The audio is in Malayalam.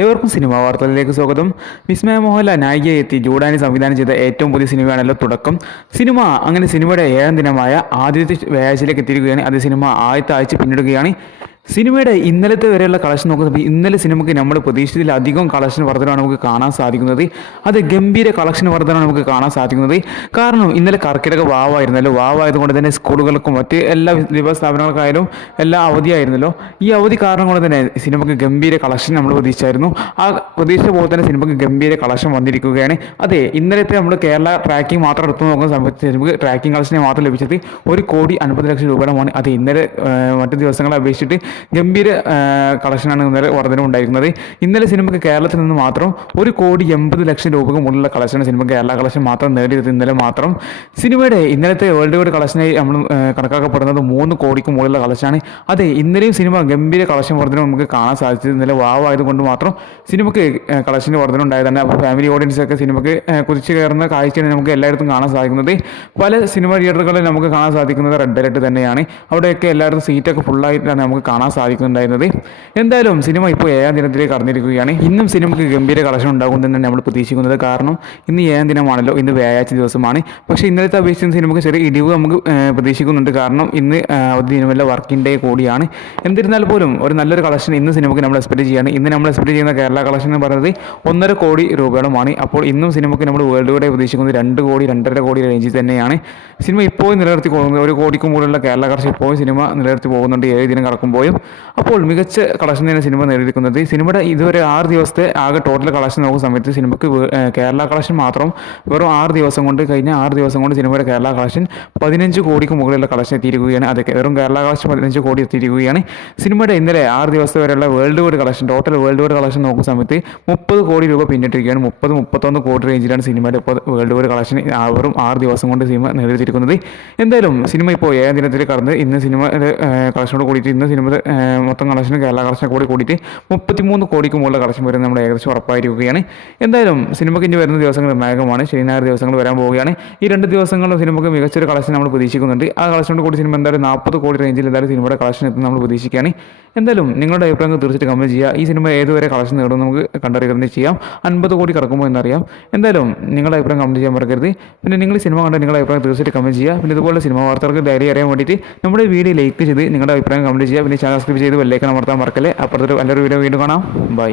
ഏവർക്കും സിനിമാ വാർത്തകളിലേക്ക് സ്വാഗതം. വിസ്മയ മോഹൻലാൽ നായികയെ എത്തി ജൂഡാനി സംവിധാനം ചെയ്ത ഏറ്റവും പുതിയ സിനിമയാണല്ലോ തുടക്കം. സിനിമയുടെ 7ാം ദിനമായ ആദ്യത്തെ വ്യാഴാഴ്ചയിലേക്ക് എത്തിയിരിക്കുകയാണ്. അത് സിനിമ ആദ്യത്തെ ആഴ്ച പിന്നിടുകയാണ്. സിനിമയുടെ ഇന്നലത്തെ വരെയുള്ള കളക്ഷൻ നോക്കുമ്പോൾ ഇന്നലെ സിനിമയ്ക്ക് നമ്മൾ പ്രതീക്ഷിച്ചതിലധികം കളക്ഷൻ വർധനമാണ് നമുക്ക് കാണാൻ സാധിക്കുന്നത്. അത് ഗംഭീര കളക്ഷൻ വർധനമാണ് നമുക്ക് കാണാൻ സാധിക്കുന്നത്. കാരണം ഇന്നലെ കർക്കിടക വാവായിരുന്നല്ലോ. വാവായതുകൊണ്ട് തന്നെ സ്കൂളുകൾക്കും മറ്റ് എല്ലാ വിദ്യാഭ്യാസ സ്ഥാപനങ്ങൾക്കായാലും എല്ലാം അവധിയായിരുന്നല്ലോ. ഈ അവധി കാരണം കൊണ്ട് തന്നെ സിനിമയ്ക്ക് ഗംഭീര കളക്ഷൻ നമ്മൾ പ്രതീക്ഷിച്ചായിരുന്നു. ആ പ്രതീക്ഷ പോലെ തന്നെ സിനിമയ്ക്ക് ഗംഭീര കളക്ഷൻ വന്നിരിക്കുകയാണ്. അതെ, ഇന്നലത്തെ നമ്മൾ കേരള ട്രാക്കിംഗ് മാത്രം എടുത്തു നോക്കുന്ന സമയത്ത് സിനിമയ്ക്ക് ട്രാക്കിംഗ് കളക്ഷനെ മാത്രം ലഭിച്ചത് 1,50,00,000 രൂപയുമാണ്. അത് ഇന്നലെ മറ്റു ദിവസങ്ങളെ അപേക്ഷിച്ചിട്ട് ഗംഭീര കളക്ഷനാണ് ഇന്നലെ വർധനവുണ്ടായിരുന്നത്. ഇന്നലെ സിനിമയ്ക്ക് കേരളത്തിൽ നിന്ന് മാത്രം 1,80,00,000 രൂപയ്ക്ക് മുകളിലുള്ള കളക്ഷനാണ് സിനിമ കേരള കളക്ഷൻ മാത്രം നേടിയത്. ഇന്നലെ മാത്രം സിനിമയുടെ ഇന്നലത്തെ വേൾഡ് വൈഡ് കളക്ഷനായി നമ്മൾ കണക്കാക്കപ്പെടുന്നത് 3 കോടിക്ക് മുകളിലുള്ള കളക്ഷനാണ്. അതെ, ഇന്നലെയും സിനിമ ഗംഭീര കളക്ഷൻ വർധന നമുക്ക് കാണാൻ സാധിച്ചത് ഇന്നലെ വാവായതുകൊണ്ട് മാത്രം സിനിമയ്ക്ക് കളക്ഷൻ്റെ വർധന ഉണ്ടായതാണ്. അപ്പോൾ ഫാമിലി ഓഡിയൻസൊക്കെ സിനിമയ്ക്ക് കുതിച്ചു കയറുന്ന കാഴ്ചയാണ് നമുക്ക് എല്ലായിടത്തും കാണാൻ സാധിക്കുന്നത്. പല സിനിമ തിയേറ്ററുകളിൽ നമുക്ക് കാണാൻ സാധിക്കുന്നത് റെഡ് അലർട്ട് തന്നെയാണ്. അവിടെയൊക്കെ എല്ലായിടത്തും സീറ്റൊക്കെ ഫുള്ളായിട്ടാണ് നമുക്ക് കാണാൻ സാധിക്കുന്നുണ്ടായിരുന്നത്. എന്തായാലും സിനിമ ഇപ്പോൾ 7ാം ദിനത്തിലേക്ക് കടന്നിരിക്കുകയാണ്. ഇന്നും സിനിമയ്ക്ക് ഗംഭീര കളക്ഷൻ ഉണ്ടാകുമെന്ന് നമ്മൾ പ്രതീക്ഷിക്കുന്നത്. കാരണം ഇന്ന് 7ാം ദിനമാണല്ലോ, ഇന്ന് വ്യാഴാഴ്ച ദിവസമാണ്. പക്ഷേ ഇന്നലത്തെ അപേക്ഷിച്ച് സിനിമയ്ക്ക് ചെറിയ ഇടിവ് നമുക്ക് പ്രതീക്ഷിക്കുന്നുണ്ട്. കാരണം ഇന്ന് അവധി ദിനമല്ല, വർക്കിംഗ് ഡേ കൂടിയാണ്. എന്നിരുന്നാൽ പോലും ഒരു നല്ലൊരു കളക്ഷൻ ഇന്ന് സിനിമയ്ക്ക് നമ്മൾ എക്സ്പെക്ട് ചെയ്യുകയാണ്. ഇന്ന് നമ്മൾ എക്സ്പെക്ട് ചെയ്യുന്ന കേരള കളക്ഷൻ എന്ന് പറയുന്നത് 1.5 കോടി രൂപയോളമാണ്. അപ്പോൾ ഇന്നും സിനിമയ്ക്ക് നമ്മൾ വേൾഡ് വൈഡ് പ്രതീക്ഷിക്കുന്നത് 2 കോടി 2.5 കോടി റേഞ്ചിൽ തന്നെയാണ് സിനിമ ഇപ്പോഴും നിലനിർത്തി പോകുന്നത്. 1 കോടിക്ക് മുകളിലുള്ള കേരള കളക്ഷൻ ഇപ്പോഴും സിനിമ നിലനിർത്തി പോകുന്നുണ്ട് 7 ദിനം കടക്കുമ്പോഴും. അപ്പോൾ മികച്ച കളക്ഷൻ തന്നെ സിനിമ നേടിയിരിക്കുന്നത്. സിനിമയുടെ ഇതുവരെ 6 ദിവസത്തെ ആകെ ടോട്ടൽ കളക്ഷൻ നോക്കുന്ന സമയത്ത് സിനിമയ്ക്ക് കേരള കളക്ഷൻ മാത്രം വെറും 6 ദിവസം കൊണ്ട്, കഴിഞ്ഞ 6 ദിവസം കൊണ്ട് സിനിമയുടെ കേരള കളക്ഷൻ 15 കോടിക്ക് മുകളിലുള്ള കളക്ഷൻ എത്തിയിരിക്കുകയാണ്. അതൊക്കെ വെറും കേരള കളക്ഷൻ 15 കോടി എത്തിയിരിക്കുകയാണ്. സിനിമയുടെ ഇന്നലെ 6 ദിവസത്തെ വരെയുള്ള world wide collection, total world wide collection നോക്കുന്ന സമയത്ത് 30 കോടി രൂപ പിന്നിട്ടിരിക്കുകയാണ്. 30-31 കോടി റേഞ്ചിലാണ് സിനിമയുടെ ഇപ്പോൾ വേൾഡ് വൈഡ് കളക്ഷൻ വെറും 6 ദിവസം കൊണ്ട് സിനിമ നേടിയിരിക്കുന്നത്. എന്തായാലും സിനിമ ഇപ്പോൾ 7ാം ദിനത്തിൽ കടന്ന് ഇന്ന് സിനിമയുടെ കളക്ഷനോട് കൂടിയിട്ട് ഇന്ന് സിനിമയുടെ മൊത്തം കളക്ഷൻ കേരള കളക്ഷൻ കൂടിയിട്ട് 33 കോടിക്ക് മുകളിലെ കളക്ഷൻ വരെ നമ്മൾ ഏകദേശം ഉറപ്പായിരിക്കുകയാണ്. എന്തായാലും സിനിമയ്ക്ക് ഇനി വരുന്ന ദിവസങ്ങൾ നിർണായകമാണ്. ശനി ഞായർ ദിവസങ്ങൾ വരാൻ പോവുകയാണ്. ഈ 2 ദിവസങ്ങളിലും സിനിമയ്ക്ക് മികച്ചൊരു കളക്ഷൻ നമ്മൾ പ്രതീക്ഷിക്കുന്നുണ്ട്. ആ കളക്ഷനോട് കൂടി സിനിമ എന്തായാലും 40 കോടി റേഞ്ചിൽ എന്തായാലും സിനിമയുടെ കളക്ഷൻ എത്തും നമ്മൾ പ്രതീക്ഷിക്കുകയാണ്. എന്തായാലും നിങ്ങളുടെ അഭിപ്രായങ്ങൾ തീർച്ചയായിട്ടും കമൻറ്റ് ചെയ്യുക. ഈ സിനിമ ഏതുവരെ കളക്ഷൻ നേടും നമുക്ക് കണ്ടറിയുന്നത് ചെയ്യാം. 50 കോടി കടക്കുമോ എന്നറിയാം. എന്തായാലും നിങ്ങളുടെ അഭിപ്രായം കമൻറ്റ് ചെയ്യാൻ മറക്കരുത്. പിന്നെ നിങ്ങൾ സിനിമ കണ്ട നിങ്ങളുടെ അഭിപ്രായം തീർച്ചയായിട്ടും കമൻറ്റ് ചെയ്യുക. പിന്നെ ഇതുപോലെ സിനിമ വാർത്തകൾക്ക് ധൈര്യം അറിയാൻ വേണ്ടിയിട്ട് നമ്മുടെ വീഡിയോ ലൈക്ക് ചെയ്ത് നിങ്ങളുടെ അഭിപ്രായം കമൻറ്റ് ചെയ്യുക. പിന്നെ ചാനൽ സബ്സ്ക്രൈബ് ചെയ്ത് ബെല്ലൈക്കൺ അമർത്താൻ മറക്കല്ലേ. അപ്പുറത്തൊരു നല്ലൊരു വീഡിയോ വീണ്ടും കാണാം. ബൈ.